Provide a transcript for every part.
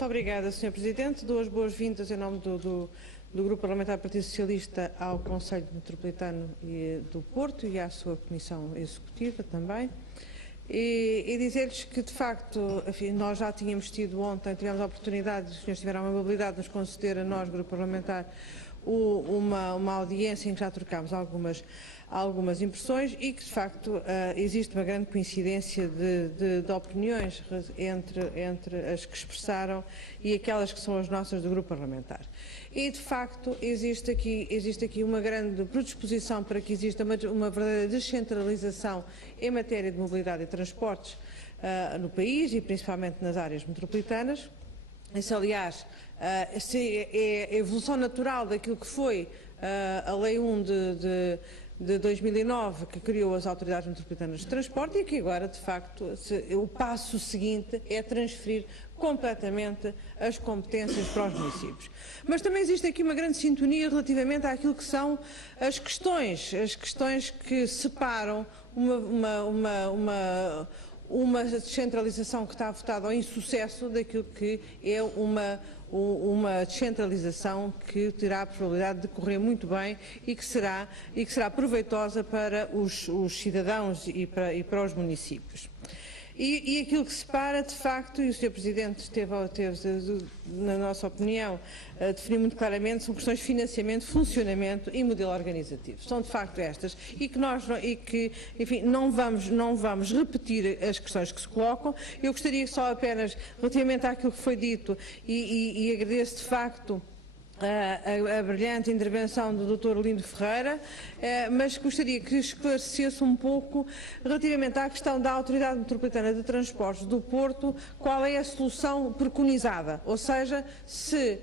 Muito obrigada, Sr. Presidente. Dou as boas-vindas em nome do Grupo Parlamentar do Partido Socialista ao Conselho Metropolitano do Porto e à sua Comissão Executiva também. E dizer-lhes que, de facto, enfim, nós já tínhamos tido ontem, tivemos a oportunidade, os senhores tiveram a amabilidade de nos conceder a nós, Grupo Parlamentar, uma audiência em que já trocámos algumas impressões e que, de facto, existe uma grande coincidência de opiniões entre as que expressaram e aquelas que são as nossas do Grupo Parlamentar. E, de facto, existe aqui uma grande predisposição para que exista uma verdadeira descentralização em matéria de mobilidade e transportes no país e principalmente nas áreas metropolitanas. Isso, aliás, é a evolução natural daquilo que foi a Lei 1 de 2009, que criou as Autoridades Metropolitanas de Transporte e que agora, de facto, o passo seguinte é transferir completamente as competências para os municípios. Mas também existe aqui uma grande sintonia relativamente àquilo que são as questões que separam uma descentralização que está votada ao insucesso daquilo que é uma descentralização que terá a probabilidade de correr muito bem e que será proveitosa para os cidadãos e para os municípios. E aquilo que separa, de facto, e o Sr. Presidente teve, na nossa opinião, definiu muito claramente, são questões de financiamento, funcionamento e modelo organizativo. São, de facto, estas enfim, não vamos repetir as questões que se colocam. Eu gostaria só apenas, relativamente àquilo que foi dito, e agradeço, de facto, a brilhante intervenção do Dr. Lindo Ferreira, mas gostaria que esclarecesse um pouco relativamente à questão da Autoridade Metropolitana de Transportes do Porto, qual é a solução preconizada, ou seja, se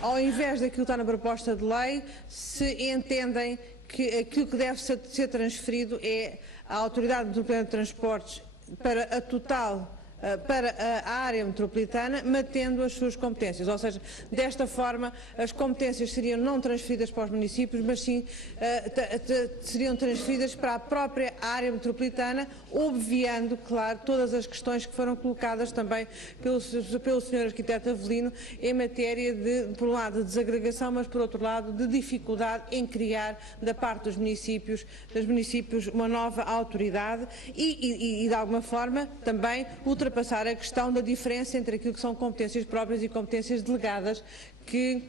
ao invés daquilo que está na proposta de lei, se entendem que aquilo que deve ser transferido é a Autoridade Metropolitana de Transportes para a total para a área metropolitana, mantendo as suas competências. Ou seja, desta forma, as competências seriam não transferidas para os municípios, mas sim seriam transferidas para a própria área metropolitana, obviando, claro, todas as questões que foram colocadas também pelo Sr. Arquiteto Avelino em matéria de, por um lado, de desagregação, mas, por outro lado, de dificuldade em criar, da parte dos municípios, uma nova autoridade e de alguma forma, também ultrapassar a questão da diferença entre aquilo que são competências próprias e competências delegadas, que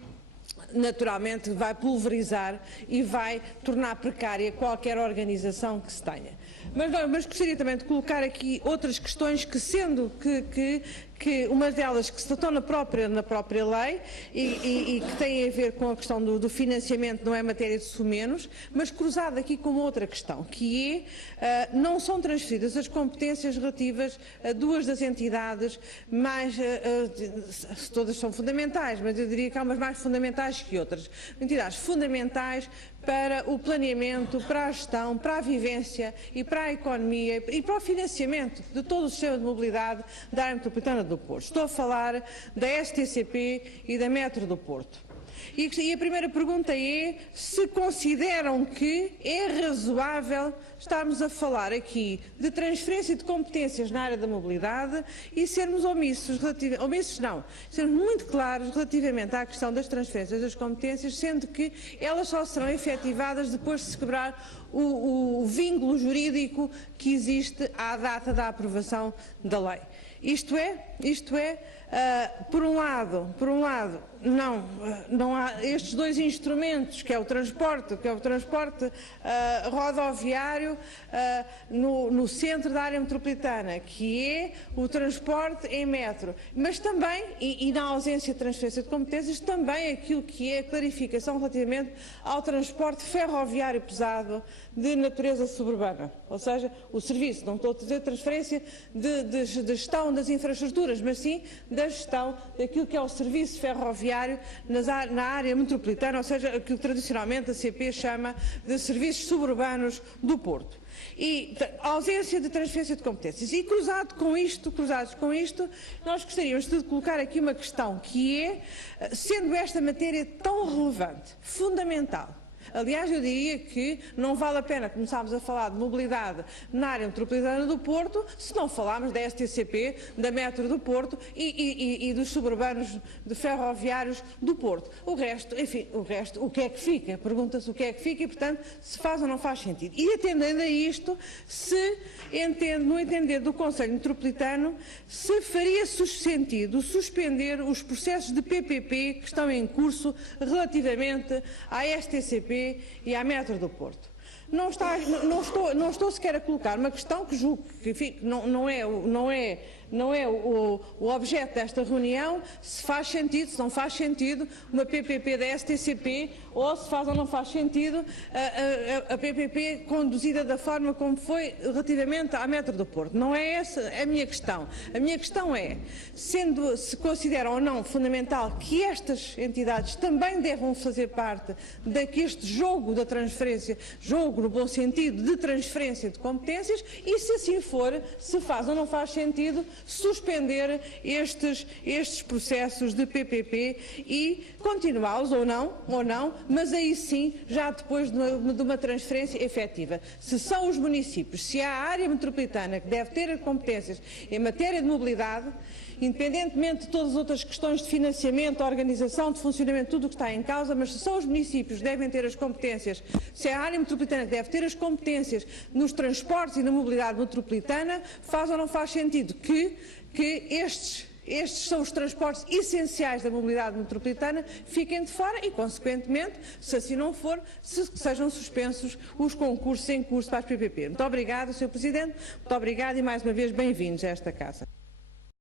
naturalmente vai pulverizar e vai tornar precária qualquer organização que se tenha. Mas gostaria também de colocar aqui outras questões que, sendo que umas delas que estão na própria lei e que têm a ver com a questão do financiamento, não é matéria de sumenos, mas cruzada aqui com outra questão, que é, não são transferidas as competências relativas a duas das entidades mais, todas são fundamentais, mas eu diria que há umas mais fundamentais que outras, entidades fundamentais para o planeamento, para a gestão, para a vivência e para a economia e para o financiamento de todo o sistema de mobilidade da área metropolitana do Porto. Estou a falar da STCP e da Metro do Porto. E a primeira pergunta é se consideram que é razoável estarmos a falar aqui de transferência de competências na área da mobilidade e sermos sermos muito claros relativamente à questão das transferências das competências, sendo que elas só serão efetivadas depois de se quebrar o vínculo jurídico que existe à data da aprovação da lei. Isto é, por um lado, não há estes dois instrumentos, que é o transporte rodoviário no centro da área metropolitana, que é o transporte em metro, mas também, e na ausência de transferência de competências, também aquilo que é a clarificação relativamente ao transporte ferroviário pesado de natureza suburbana, ou seja, o serviço, não estou a dizer transferência de gestão das infraestruturas, mas sim da gestão daquilo que é o serviço ferroviário na área metropolitana, ou seja, aquilo que tradicionalmente a CP chama de serviços suburbanos do Porto. E a ausência de transferência de competências. E cruzados com isto, nós gostaríamos de colocar aqui uma questão que é, sendo esta matéria tão relevante, fundamental, Aliás, eu diria que não vale a pena começarmos a falar de mobilidade na área metropolitana do Porto se não falarmos da STCP, da Metro do Porto e dos suburbanos de ferroviários do Porto. O resto, enfim, o que é que fica? Pergunta-se o que é que fica e, portanto, se faz ou não faz sentido. E atendendo a isto, no entender do Conselho Metropolitano, se faria sentido suspender os processos de PPP que estão em curso relativamente à STCP e à Metro do Porto. Não estou sequer a colocar uma questão que julgo que, enfim, não é o objeto desta reunião, se faz sentido, se não faz sentido uma PPP da STCP ou se faz ou não faz sentido a PPP conduzida da forma como foi relativamente à Metro do Porto. Não é essa a minha questão. A minha questão é, se consideram ou não fundamental que estas entidades também devam fazer parte deste jogo da transferência, jogo no bom sentido de transferência de competências, e se assim for, se faz ou não faz sentido suspender estes processos de PPP e continuá-los ou não, mas aí sim, já depois de uma transferência efetiva. Se são os municípios, se há a área metropolitana que deve ter as competências em matéria de mobilidade, independentemente de todas as outras questões de financiamento, organização, de funcionamento, tudo o que está em causa, mas se são os municípios que devem ter as competências, se é a área metropolitana que deve ter as competências nos transportes e na mobilidade metropolitana, faz ou não faz sentido que estes são os transportes essenciais da mobilidade metropolitana, fiquem de fora e, consequentemente, se assim não for, sejam suspensos os concursos em curso para as PPP. Muito obrigada, Sr. Presidente. Muito obrigada e, mais uma vez, bem-vindos a esta Casa.